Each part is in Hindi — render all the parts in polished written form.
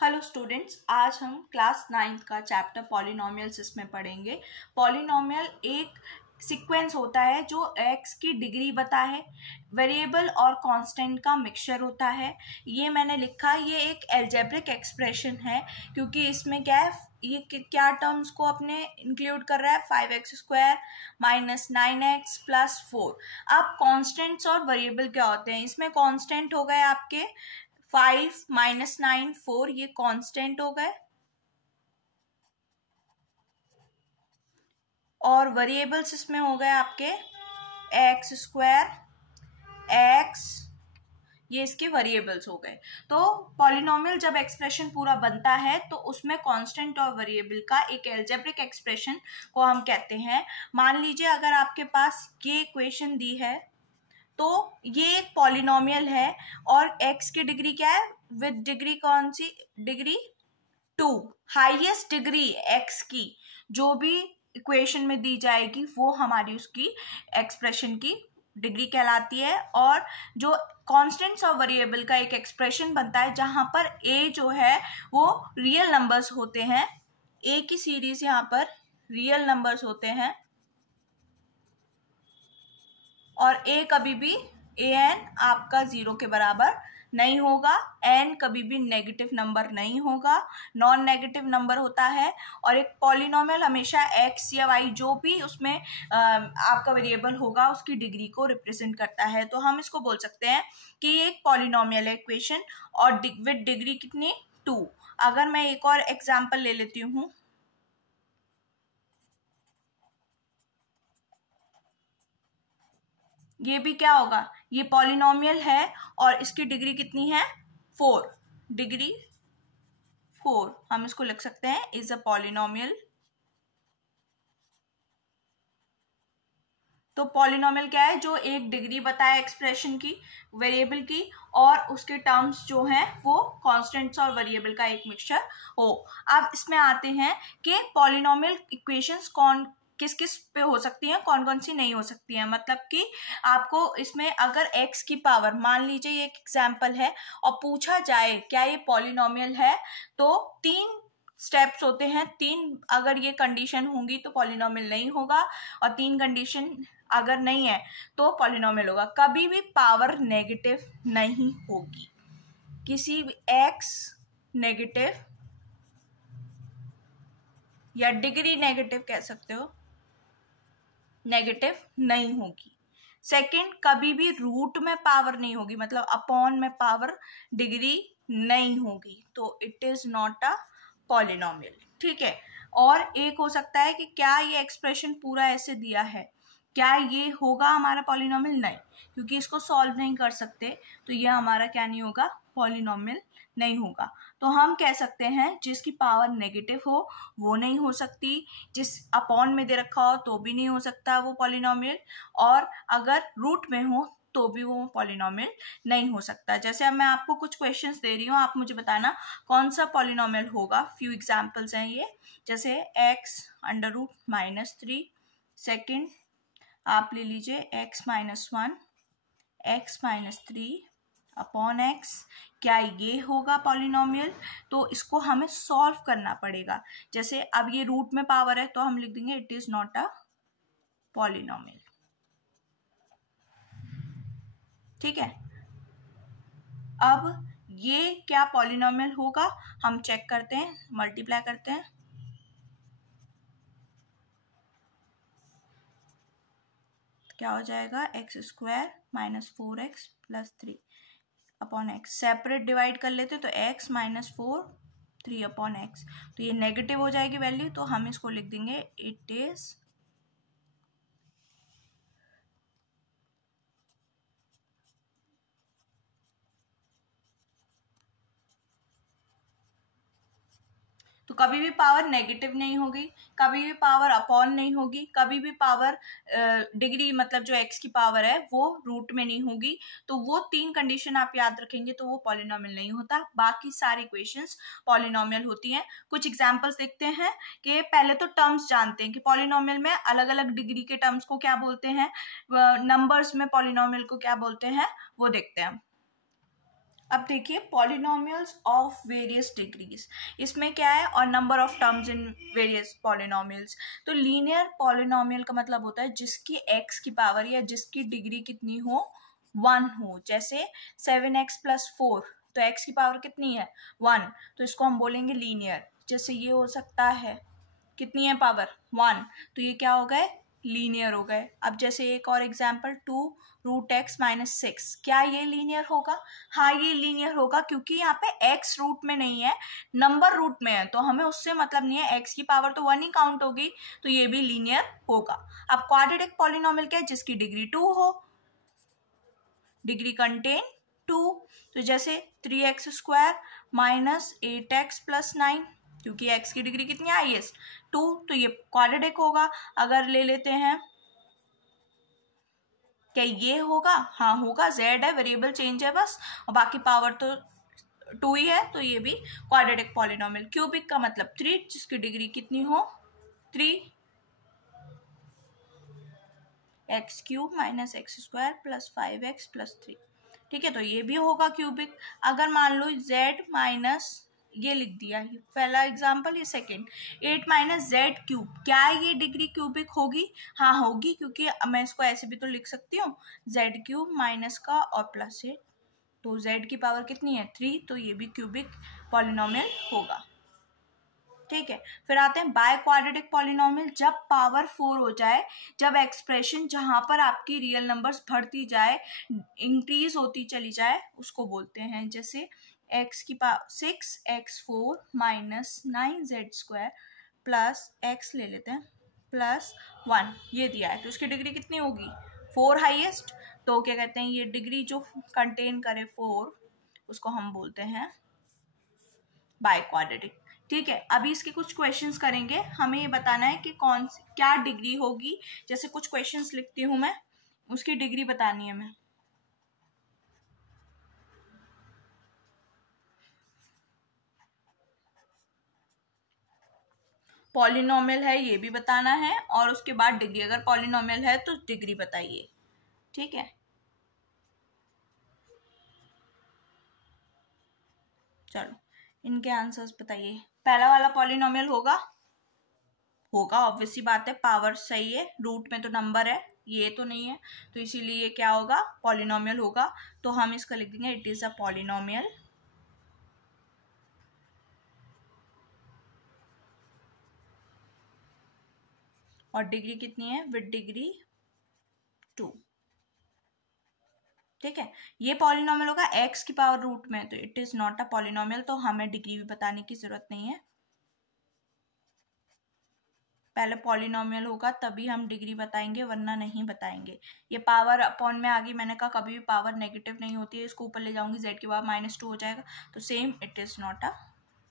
हेलो स्टूडेंट्स, आज हम क्लास 9th का चैप्टर पॉलिनोमियल्स इसमें पढ़ेंगे। पॉलिनोमियल एक सीक्वेंस होता है जो x की डिग्री बता है, वेरिएबल और कांस्टेंट का मिक्सचर होता है। ये मैंने लिखा, ये एक अलजेब्रिक एक्सप्रेशन है क्योंकि इसमें क्या है, ये क्या टर्म्स को अपने इंक्लूड कर रहा है, 5x² माइनस 9x प्लस 4। अब कांस्टेंट्स और वेरिएबल क्या होते हैं, इसमें कांस्टेंट हो गए आपके 5 माइनस 9 4, ये कांस्टेंट हो गए, और वेरिएबल्स इसमें हो गए आपके x², x, ये इसके वेरिएबल्स हो गए। तो पॉलिनोमियल जब एक्सप्रेशन पूरा बनता है तो उसमें कांस्टेंट और वेरिएबल का एक अलजेब्रिक एक्सप्रेशन को हम कहते हैं। मान लीजिए अगर आपके पास ये इक्वेशन दी है तो ये एक पॉलिनोमियल है और x की डिग्री क्या है, विद डिग्री कौन सी डिग्री, 2। हाईएस्ट डिग्री x की जो भी इक्वेशन में दी जाएगी वो हमारी उसकी एक्सप्रेशन की डिग्री कहलाती है। और जो कांस्टेंट्स और वेरिएबल का एक एक्सप्रेशन बनता है जहां पर a जो है वो रियल नंबर्स होते हैं, a की सीरीज यहाँ पर रियल नंबर्स होते हैं और a कभी भी an आपका 0 के बराबर नहीं होगा, n कभी भी नेगेटिव नंबर नहीं होगा, नॉन नेगेटिव नंबर होता है। और एक पॉलिनोमियल हमेशा x या y जो भी उसमें आपका वेरिएबल होगा उसकी डिग्री को रिप्रेजेंट करता है। तो हम इसको बोल सकते हैं कि ये एक पॉलिनोमियल है इक्वेशन और विद डिग्री कितनी, 2। अगर मैं एक और एग्जाम्पल ले लेती हूँ, ये भी क्या होगा, ये पॉलिनोमियल है और इसकी डिग्री कितनी है, 4, डिग्री 4। हम इसको लिख सकते हैं इज अ पॉलिनोमियल। तो पॉलिनोमियल क्या है, जो एक डिग्री बताए एक्सप्रेशन की, वेरिएबल की, और उसके टर्म्स जो हैं वो कांस्टेंट्स और वेरिएबल का एक मिक्सचर हो। अब इसमें आते हैं कि पॉलिनोमियल इक्वेशंस किस किस पे हो सकती हैं, कौन कौन सी नहीं हो सकती हैं। मतलब कि आपको इसमें अगर x की पावर, मान लीजिए ये एक एग्जाम्पल है और पूछा जाए क्या ये पॉलिनोमियल है, तो 3 स्टेप्स होते हैं। 3 अगर ये कंडीशन होंगी तो पॉलिनोमियल नहीं होगा, और 3 कंडीशन अगर नहीं है तो पॉलिनोमियल होगा। कभी भी पावर नेगेटिव नहीं होगी, किसी भी x नेगेटिव या डिग्री नेगेटिव कह सकते हो, नेगेटिव नहीं होगी। सेकंड, कभी भी रूट में पावर नहीं होगी, मतलब अपॉन में पावर डिग्री नहीं होगी, तो it is not a polynomial. ठीक है। और एक हो सकता है कि क्या ये एक्सप्रेशन पूरा ऐसे दिया है, क्या ये होगा हमारा पॉलिनोमियल, नहीं, क्योंकि इसको सॉल्व नहीं कर सकते, तो ये हमारा क्या नहीं होगा, पॉलिनोमियल नहीं होगा। तो हम कह सकते हैं जिसकी पावर नेगेटिव हो वो नहीं हो सकती, जिस अपॉन में दे रखा हो तो भी नहीं हो सकता वो पॉलिनोमियल, और अगर रूट में हो तो भी वो पॉलिनोमियल नहीं हो सकता। जैसे अब मैं आपको कुछ क्वेश्चंस दे रही हूँ, आप मुझे बताना कौन सा पॉलिनोमियल होगा। फ्यू एग्जांपल्स हैं ये, जैसे x√-3। सेकंड आप ले लीजिए x-1, x-3 अपॉन x। क्या ये होगा पॉलिनोमियल, तो इसको हमें सॉल्व करना पड़ेगा। जैसे अब ये रूट में पावर है तो हम लिख देंगे it is not a polynomial. ठीक है। अब ये क्या पॉलिनोमियल होगा, हम चेक करते हैं, मल्टीप्लाई करते हैं। क्या हो जाएगा, x² minus 4x plus 3 upon x। Separate divide कर लेते तो x माइनस 4 3 अपॉन x, तो ये नेगेटिव हो जाएगी वैल्यू, तो हम इसको लिख देंगे इट इज तो कभी भी पावर नेगेटिव नहीं होगी, कभी भी पावर अपॉन नहीं होगी, कभी भी पावर डिग्री मतलब जो x की पावर है वो रूट में नहीं होगी। तो वो 3 कंडीशन आप याद रखेंगे तो वो पॉलिनोमियल नहीं होता। बाकी सारी इक्वेशंस पॉलिनोमियल होती हैं। कुछ एग्जांपल्स देखते हैं कि पहले तो टर्म्स जानते हैं कि पॉलिनोमियल में अलग अलग डिग्री के टर्म्स को क्या बोलते हैं, नंबर्स में पॉलिनोमियल को क्या बोलते हैं, वो देखते हैं। अब देखिए पॉलिनोमियल्स ऑफ वेरियस डिग्रीज, इसमें क्या है, और number of terms in various polynomials. तो लीनियर पॉलिनोमियल का मतलब होता है जिसकी एक्स की पावर या जिसकी डिग्री कितनी हो, 1 हो। जैसे 7x+4, तो एक्स की पावर कितनी है, 1, तो इसको हम बोलेंगे लीनियर। जैसे ये हो सकता है, कितनी है पावर, 1, तो ये क्या हो गए, लीनियर हो गए। अब जैसे एक और एग्जांपल, 2√x-6, क्या ये लीनियर होगा, हाँ ये लीनियर होगा, क्योंकि यहाँ पे x रूट में नहीं है, नंबर रूट में है, तो हमें उससे मतलब नहीं है, x की पावर तो 1 ही काउंट होगी, तो ये भी लीनियर होगा। अब क्वाड्रेटिक पॉलिनोमियल क्या है, जिसकी डिग्री 2 हो, डिग्री कंटेन 2, तो जैसे 3x² - 8x+9, क्योंकि x की डिग्री कितनी है, हाईएस्ट 2, तो ये क्वाड्रेटिक होगा। अगर ले लेते हैं, क्या ये होगा, हाँ होगा, z है, वेरिएबल चेंज है बस, और बाकी पावर तो 2 ही है, तो ये भी क्वाड्रेटिक पॉलिनोमियल। क्यूबिक का मतलब 3, जिसकी डिग्री कितनी हो, 3, x³ - x² + 5x+3, ठीक है, तो ये भी होगा क्यूबिक। अगर मान लो z माइनस, ये लिख दिया, ये पहला एग्जाम्पल, ये सेकेंड, 8 - z³, क्या ये डिग्री क्यूबिक होगी, हाँ होगी, क्योंकि मैं इसको ऐसे भी तो लिख सकती हूँ, z³ माइनस का और +8, तो z की पावर कितनी है, 3, तो ये भी क्यूबिक पॉलिनोमियल होगा। ठीक है, फिर आते हैं बाय क्वाड्रेटिक पॉलिनोमियल, जब पावर 4 हो जाए, जब एक्सप्रेशन जहां पर आपकी रियल नंबर्स बढ़ती जाए, इंक्रीज होती चली जाए, उसको बोलते हैं। जैसे x की power 6x4 - 9z² plus x ले लेते हैं +1, ये दिया है, तो उसकी डिग्री कितनी होगी, 4 हाईएस्ट, तो क्या कहते हैं, ये डिग्री जो कंटेन करे 4, उसको हम बोलते हैं बाय क्वाड्रेटिक। ठीक है, अभी इसके कुछ क्वेश्चंस करेंगे, हमें ये बताना है कि कौन सी क्या डिग्री होगी। जैसे कुछ क्वेश्चंस लिखती हूं मैं, उसकी डिग्री बतानी है मैं। पॉलिनोमियल है ये भी बताना है, और उसके बाद डिग्री, अगर पॉलिनोमियल है तो डिग्री बताइए। ठीक है, चलो इनके आंसर्स बताइए। पहला वाला पॉलिनोमियल होगा, ऑब्वियसली बात है, पावर सही है, रूट में तो नंबर है, ये तो नहीं है, तो इसीलिए क्या होगा, पॉलिनोमियल होगा। तो हम इसका लिख देंगे, इट इज अ पॉलिनोमियल। और डिग्री कितनी है, विद डिग्री 2। ठीक है, ये पॉलिनोमियल होगा x की पावर रूट में, तो it is not a polynomial, तो हमें डिग्री भी बताने की जरूरत नहीं है। पहले पॉलिनोमियल होगा तभी हम डिग्री बताएंगे, वरना नहीं बताएंगे। ये पावर अपॉन में आ गई, मैंने कहा कभी भी पावर नेगेटिव नहीं होती है, इसको ऊपर ले जाऊंगी z की पावर -2 हो जाएगा, तो same it is not a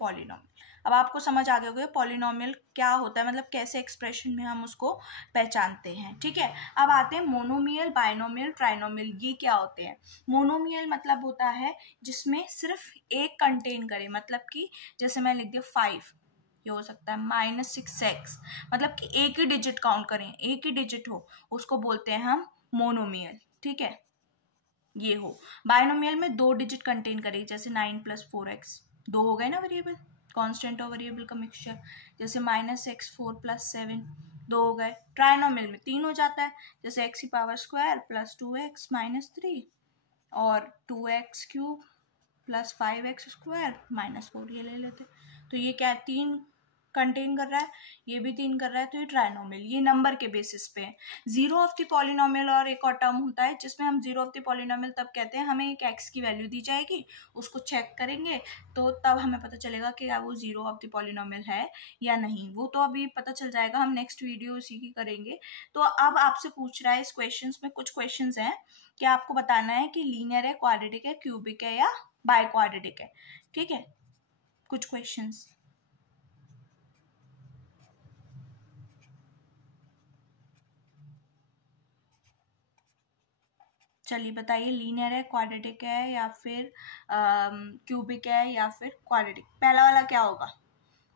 polynomial. अब आपको समझ आ गया होगा पॉलिनोमियल क्या होता है, मतलब कैसे एक्सप्रेशन में हम उसको पहचानते हैं। ठीक है, अब आते हैं मोनोमियल, बाइनोमियल, ट्राइनोमियल, ये क्या होते हैं। मोनोमियल मतलब होता है जिसमें सिर्फ एक कंटेन करे, मतलब कि जैसे मैं लिख दिया 5, ये हो सकता है -6x, मतलब कि एक ही डिजिट काउंट करें, एक ही डिजिट हो, उसको बोलते हैं हम मोनोमियल। ठीक है, ये हो। बाइनोमियल में 2 डिजिट कंटेन करेगी, जैसे 9 + 4x, 2 हो गए ना वेरिएबल, कांस्टेंट और वेरिएबल का मिक्सचर, जैसे -x4 + 7, 2 हो गए। ट्राइनोमियल में 3 हो जाता है, जैसे x की पावर स्क्वायर + 2x - 3 और 2x³ + 5x² - 4, ये ले लेते। तो ये क्या है, 3 कंटेन कर रहा है, ये भी 3 कर रहा है, तो ये ट्राइनोमियल, ये नंबर के बेसिस पे है। जीरो ऑफ द पॉलिनोमियल और एक और टर्म होता है जिसमें हम जीरो ऑफ द पॉलिनोमियल तब कहते हैं, हमें एक एक्स की वैल्यू दी जाएगी, उसको चेक करेंगे, तो तब हमें पता चलेगा कि क्या वो जीरो ऑफ द पॉलिनोमियल है या नहीं। वो तो अभी पता चल जाएगा, हम नेक्स्ट वीडियो उसी की करेंगे। तो अब आपसे पूछ रहा है इस क्वेश्चन में, कुछ क्वेश्चन हैं कि आपको बताना है कि लीनियर है, क्वाड्रेटिक है, क्यूबिक है या बाय क्वाड्रेटिक है। ठीक है, कुछ क्वेश्चंस। चलिए बताइए, लीनियर है, क्वाड्रेटिक है या फिर क्यूबिक है या फिर क्वाड्रेटिक। पहला वाला क्या होगा,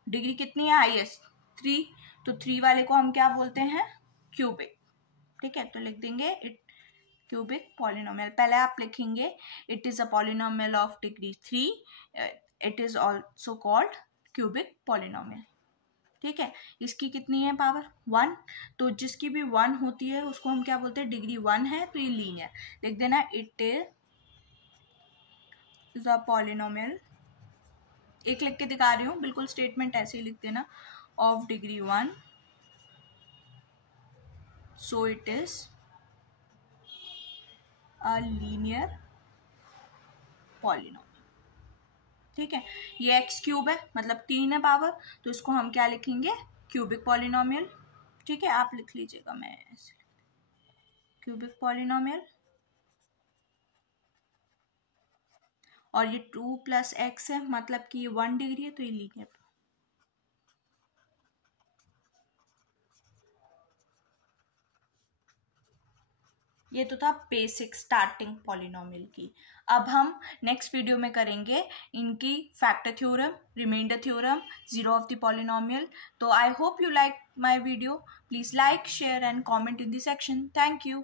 डिग्री कितनी है, हाईएस्ट 3, तो 3 वाले को हम क्या बोलते हैं, क्यूबिक। ठीक है, तो लिख देंगे इट क्यूबिक पॉलिनोमियल। पहले आप लिखेंगे it is a polynomial of degree 3, it is also called cubic polynomial. ठीक है, इसकी कितनी है पावर 1, तो जिसकी भी 1 होती है उसको हम क्या बोलते हैं, डिग्री 1 है तो ये लीनियर। लिख देना इट इज अ पॉलिनोमियल, एक लिख के दिखा रही हूँ, बिल्कुल स्टेटमेंट ऐसे ही लिख देना, of degree 1, so it is a linear polynomial. ठीक है, ये एक्स क्यूब है मतलब 3 है पावर, तो इसको हम क्या लिखेंगे, क्यूबिक पॉलिनोमियल। ठीक है, आप लिख लीजिएगा, मैं ऐसे क्यूबिक पॉलिनोमियल। और ये 2 + x है मतलब कि ये 1 डिग्री है तो ये लीनियर। ये तो था बेसिक स्टार्टिंग पॉलिनोमियल की। अब हम नेक्स्ट वीडियो में करेंगे इनकी factor theorem, remainder theorem, zero of the polynomial. तो I hope you like my video, please like, share and comment in the section. Thank you.